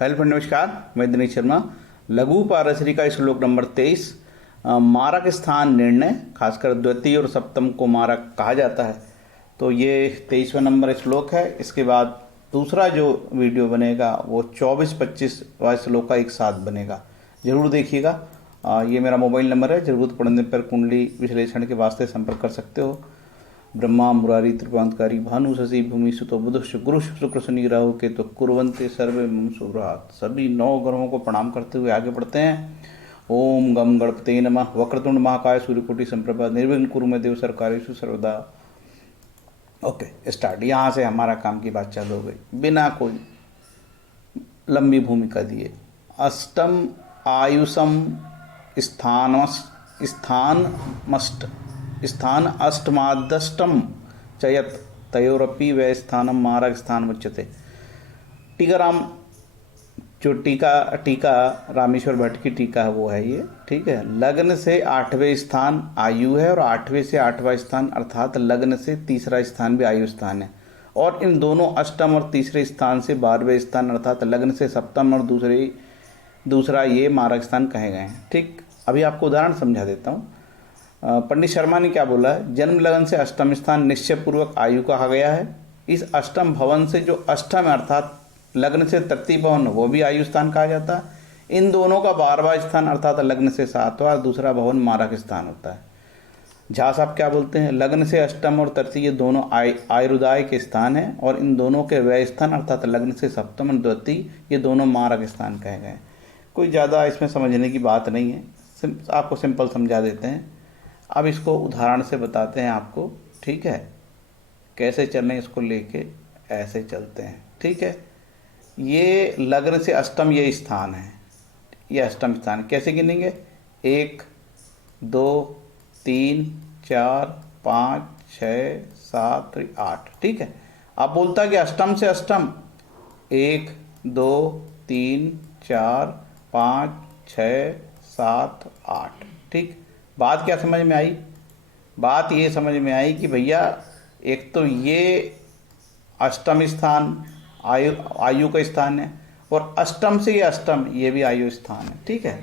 Hello friend, नमस्कार। मैं दिनेश शर्मा। लघु पारसरी का श्लोक नंबर 23, मारक स्थान निर्णय, खासकर द्वितीय और सप्तम को मारक कहा जाता है। तो ये 23वां नंबर श्लोक है। इसके बाद दूसरा जो वीडियो बनेगा वो 24-25वां श्लोक का एक साथ बनेगा, जरूर देखिएगा। ये मेरा मोबाइल नंबर है, जरूरत पड़ने पर कुंडली विश्लेषण के वास्ते संपर्क कर सकते हो। ब्रह्मा मुरारी त्रिपुरांतकारी भानु शशि भूमि सुतो बुध गुरु शुक्र शनि राहु के तो कुरवंते सर्वे मम शुभ्रात। सभी 9 ग्रहों को प्रणाम करते हुए आगे बढ़ते हैं। ओम गम गणपते नमः। वक्रतुंड महाकाय सूर्यकोटि संप्रभा निर्विघ्न कुरु मे देव सर्वकार्येषु सर्वदा। Okay, start. यहाँ से हमारा काम की बात चालू हो गई बिना कोई लंबी भूमिका दिए। अष्टम आयुषम स्थान अष्टमादष्टम चयत तयोरपि वै स्थानम मारक स्थान उच्यते। टीकाराम जो टीका रामेश्वर भट्ट की टीका है वो है ये, ठीक है। लग्न से 8वें स्थान आयु है और 8वें से 8वां स्थान अर्थात लग्न से तीसरा स्थान भी आयु स्थान है। और इन दोनों अष्टम और तीसरे स्थान से 12वें स्थान अर्थात लग्न से सप्तम और दूसरा ये मारक स्थान कहे गए हैं, ठीक। अभी आपको उदाहरण समझा देता हूँ। पंडित शर्मा ने क्या बोला है, जन्म लगन से अष्टम स्थान निश्चय पूर्वक आयु कहा गया है। इस अष्टम भवन से जो अष्टम अर्थात लग्न से तृतीय भवन वो भी आयु स्थान कहा जाता है। इन दोनों का 12वां स्थान अर्थात लग्न से 7वां दूसरा भवन मारक स्थान होता है। झा साहब क्या बोलते हैं, लग्न से अष्टम और तृतीय दोनों आयुर्दाय के स्थान हैं और इन दोनों के व्यय स्थान अर्थात लग्न से सप्तम और द्वितीय ये दोनों मारक स्थान कहे गए। कोई ज़्यादा इसमें समझने की बात नहीं है, आपको सिंपल समझा देते हैं। अब इसको उदाहरण से बताते हैं आपको, ठीक है। कैसे चलने इसको लेके ऐसे चलते हैं, ठीक है। ये लग्न से अष्टम ये स्थान है, ये अष्टम स्थान कैसे गिनेंगे, 1 2 3 4 5 6 7 8, ठीक है। आप बोलता है कि अष्टम से अष्टम 1 2 3 4 5 6 7 8, ठीक। बात क्या समझ में आई, बात ये समझ में आई कि भैया एक तो ये अष्टम स्थान आयु का स्थान है और अष्टम से ये अष्टम ये भी आयु स्थान है, ठीक है।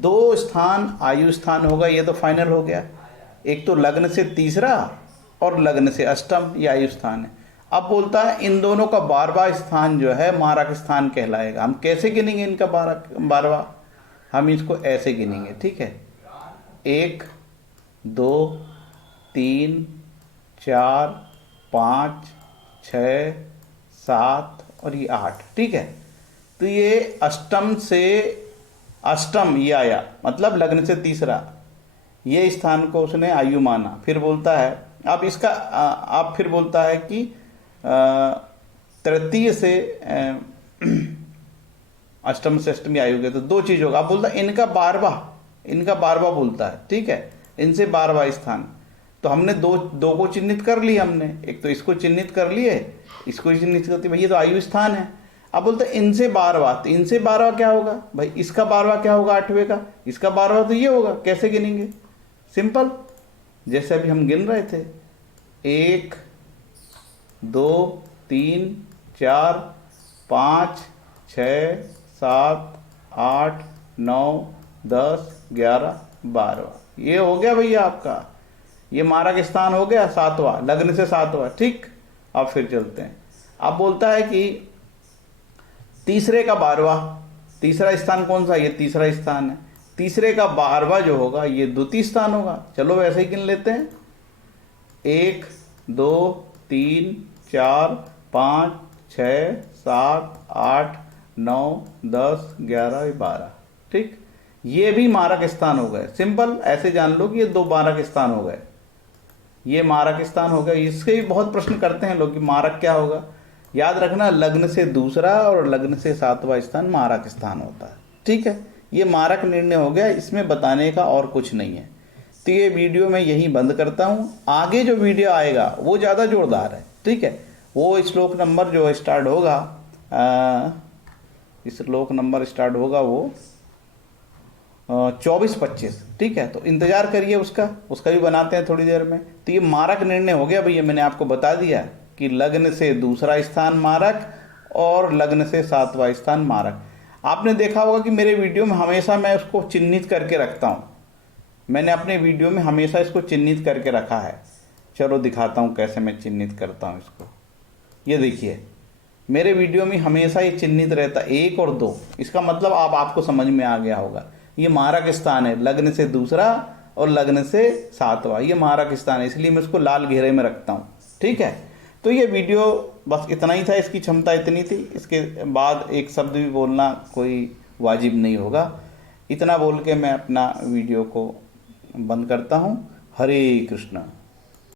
2 स्थान आयु स्थान होगा, ये तो फाइनल हो गया। एक तो लग्न से तीसरा और लग्न से अष्टम ये आयु स्थान है। अब बोलता है इन दोनों का 12वां स्थान जो है मारक स्थान कहलाएगा। हम कैसे गिनेंगे इनका 12वां, हम इसको ऐसे गिनेंगे, ठीक है। 1 2 3 4 5 6 7 और ये 8, ठीक है। तो ये अष्टम से अष्टम ये आया, मतलब लग्न से तीसरा ये स्थान को उसने आयु माना। फिर बोलता है अब इसका आप फिर बोलता है कि तृतीय से अष्टम से अष्टमी आयु के तो 2 चीज होगा। आप बोलता है इनका 12वां बोलता है, ठीक है। इनसे 12वां स्थान, तो हमने दो को चिन्हित कर लिया हमने, एक तो इसको चिन्हित कर लिए, इसको चिन्हित करते भैया तो आयु स्थान है। अब बोलते हैं इनसे 12वां, तो इनसे 12वां क्या होगा भाई, इसका 12वां क्या होगा 8वें का, इसका 12वां तो ये होगा। कैसे गिनेंगे, सिंपल, जैसे अभी हम गिन रहे थे 1 2 3 4 5 6 7 8 9 10 11 12, ये हो गया भैया आपका, ये मारक स्थान हो गया 7वां, लग्न से 7वां, ठीक। अब फिर चलते हैं। अब बोलता है कि तीसरे का 12वां, तीसरा स्थान कौन सा, ये तीसरा स्थान है। तीसरे का 12वां जो होगा ये द्वितीय स्थान होगा। चलो वैसे ही गिन लेते हैं, 1 2 3 4 5 6 7 8 9 10 11 12, ठीक। ये भी मारक स्थान हो गए। सिंपल ऐसे जान लो कि ये 2 मारक स्थान हो गए, ये मारक स्थान हो गए। इसके भी बहुत प्रश्न करते हैं लोग कि मारक क्या होगा। याद रखना, लग्न से दूसरा और लग्न से 7वां स्थान मारक स्थान होता है, ठीक है। ये मारक निर्णय हो गया, इसमें बताने का और कुछ नहीं है। तो ये वीडियो मैं यहीं बंद करता हूँ। आगे जो वीडियो आएगा वो ज़्यादा जोरदार है, ठीक है। वो श्लोक नंबर जो स्टार्ट होगा, श्लोक नंबर स्टार्ट होगा वो 24-25, ठीक है। तो इंतजार करिए उसका भी बनाते हैं थोड़ी देर में। तो ये मारक निर्णय हो गया भैया, मैंने आपको बता दिया कि लग्न से दूसरा स्थान मारक और लग्न से 7वां स्थान मारक। आपने देखा होगा कि मेरे वीडियो में हमेशा मैं उसको चिन्हित करके रखता हूँ। मैंने अपने वीडियो में हमेशा इसको चिन्हित करके रखा है। चलो दिखाता हूँ कैसे मैं चिन्हित करता हूँ इसको। ये देखिए, मेरे वीडियो में हमेशा ये चिन्हित रहता 1 और 2। इसका मतलब आपको समझ में आ गया होगा। ये मारक स्थान है, लग्न से दूसरा और लग्न से 7वां, ये मारक स्थान है, इसलिए मैं इसको लाल घेरे में रखता हूँ। ठीक है, तो ये वीडियो बस इतना ही था, इसकी क्षमता इतनी थी। इसके बाद एक शब्द भी बोलना कोई वाजिब नहीं होगा। इतना बोल के मैं अपना वीडियो को बंद करता हूँ। हरे कृष्णा।